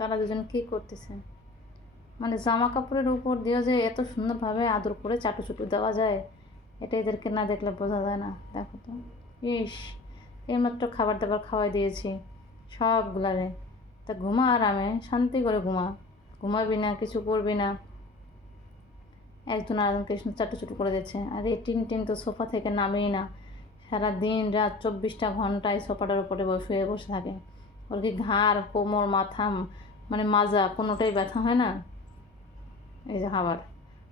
তারা দুজন কী করতেছে, মানে জামা কাপড়ের উপর দিয়ে যে এত সুন্দরভাবে আদর করে চাটু দেওয়া যায়, এটা এদেরকে না দেখলে বোঝা যায় না। দেখো তো, ইস, এইমাত্র খাবার দাবার খাওয়াই দিয়েছি সবগুলারে। তা ঘুমা আরামে, শান্তি করে ঘুমা, ঘুমাবি না, কিছু করবি না, একজন আরেকজনকে চাটু করে দিচ্ছে। আর এই টিন তো সোফা থেকে নামেই না, সারা দিন রাত 24টা ঘন্টায় সোফাটার উপরে শুয়ে বসে থাকে। ওর কি ঘাড়, কোমর, মাথা, মানে মাজা কোনোটাই ব্যথা হয় না? এই যে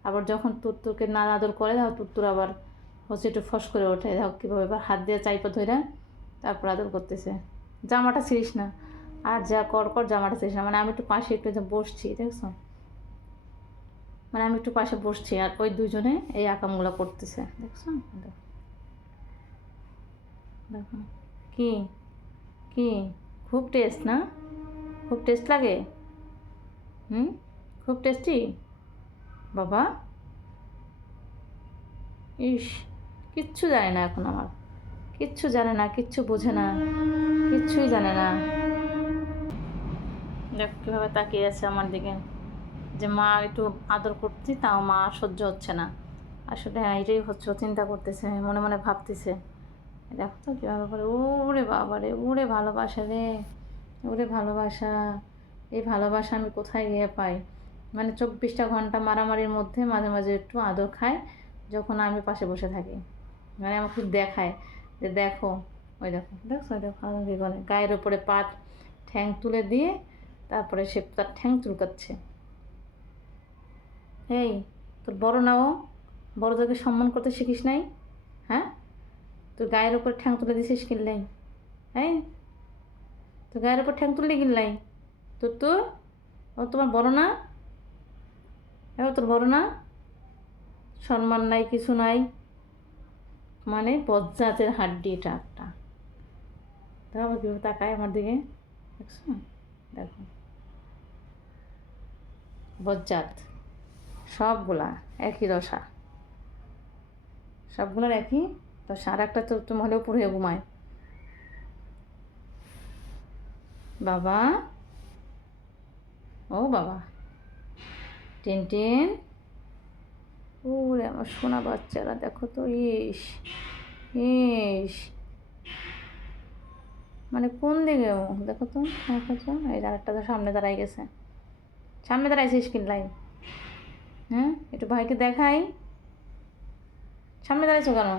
আবার যখন তুরতুরকে না আদর করে, দেখো তুরতুর আবার হচ্ছে একটু ফস করে ওঠে। দেখো কীভাবে এবার হাত দিয়ে চাইপা ধরে তারপর আদর করতেছে। জামাটা ছিঁড়িস না, আর যা কর জামাটা ছিঁড়িস না। মানে আমি একটু পাশে একটু বসছি, দেখছো, মানে আমি একটু পাশে বসছি আর ওই দুজনে এই আকামগুলো করতেছে, দেখছো? দেখো কি কি খুব টেস্ট না? খুব টেস্ট লাগে? খুব টেস্টি বাবা। ইস, কিচ্ছু জানে না এখন আমার, কিচ্ছু জানে না, কিচ্ছু বোঝে না, কিচ্ছুই জানে না। দেখ কীভাবে তাকিয়ে আছে আমার দিকে, যে মা একটু আদর করছি তাও মা সহ্য হচ্ছে না। আসলে এটাই হচ্ছে, চিন্তা করতেছে, মনে মনে ভাবতেছে। দেখো তো কীভাবে করে, ওরে বাবা রে, ওরে ভালোবাসা রে, ওরে ভালোবাসা। এই ভালোবাসা আমি কোথায় গিয়ে পাই? মানে 24টা ঘন্টা মারামারির মধ্যে মাঝে মাঝে একটু আদর খায় যখন আমি পাশে বসে থাকি। মানে আমাকে দেখায় যে দেখো, ওই দেখো, দেখছো, ওই দেখো কী বলে, গায়ের ওপরে ঠ্যাং তুলে দিয়ে তারপরে সে তার ঠ্যাং চুলকাচ্ছে। এই, তোর বড় না ও? বড়দেরকে সম্মান করতে শিখিস নাই? হ্যাঁ, তোর গায়ের ওপর ঠ্যাং তুলে দিছিস কিনলাই? হ্যাঁ, তোর গায়ের ওপর ঠ্যাং তুললে কিনলাই? তোর ও তোমার বড় না? হ্যাঁ, তোর বড় না? সম্মান নাই, কিছু নাই, মানে বজ্জাতের হাড্ডি এটা একটা। দেখো কীভাবে তাকায় আমার দিকে, দেখছো? দেখো, বজ্জাত সবগুলা একই দশা, সবগুলার একই দশা। আর একটা তো তুমি হলেও পুড়ে ঘুমায়। বাবা, ও বাবা, টিন, ওরে আমার সোনা বাচ্চারা, দেখো তো, ইস ইস, মানে কোন দিকে ও, দেখো তো, দেখো তো, এই আরেকটা তো সামনে দাঁড়াই গেছে। সামনে দাঁড়াইছিস কিনলাই? হ্যাঁ, একটু ভাইকে দেখাই, সামনে দাঁড়াইছো কেন?